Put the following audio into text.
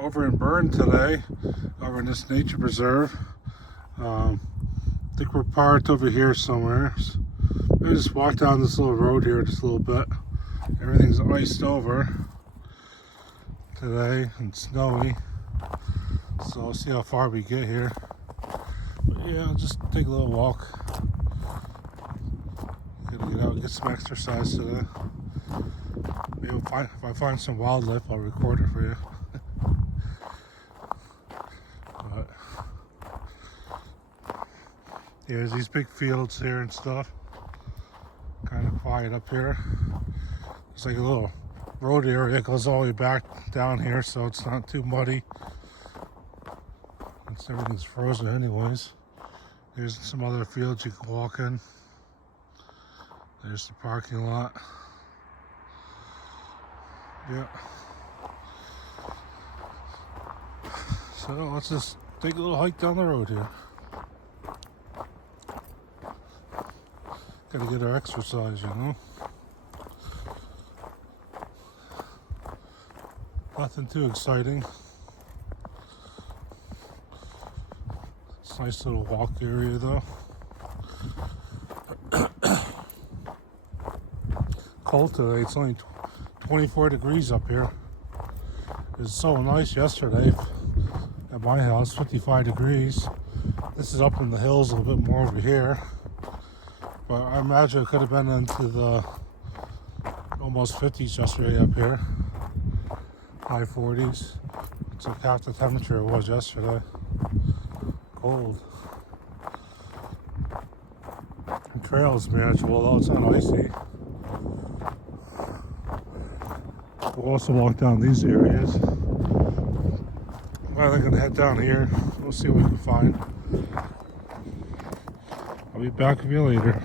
over in Berne today, over in this nature preserve. I think we're parked over here somewhere. I just walked down this little road here just a little bit. Everything's iced over today and snowy, so I'll see how far we get here. But yeah, I'll just take a little walk. Gotta get out and get some exercise today. Maybe if I find some wildlife, I'll record it for you. But yeah, there's these big fields here and stuff. Kind of quiet up here. It's like a little road area that goes all the way back down here, so it's not too muddy. Everything's frozen anyways. There's some other fields you can walk in. There's the parking lot. Yeah. So let's just take a little hike down the road here. Gotta get our exercise, you know. Nothing too exciting. It's a nice little walk area though. Cold today, it's only 24 degrees up here. It was so nice yesterday at my house, 55 degrees. This is up in the hills a little bit more over here. But I imagine it could have been into the almost 50s yesterday up here. High 40s. It's like half the temperature it was yesterday. Cold. The trail's manageable though, it's not icy. We'll also walk down these areas. Well, I'm gonna head down here. We'll see what we can find. I'll be back with you later.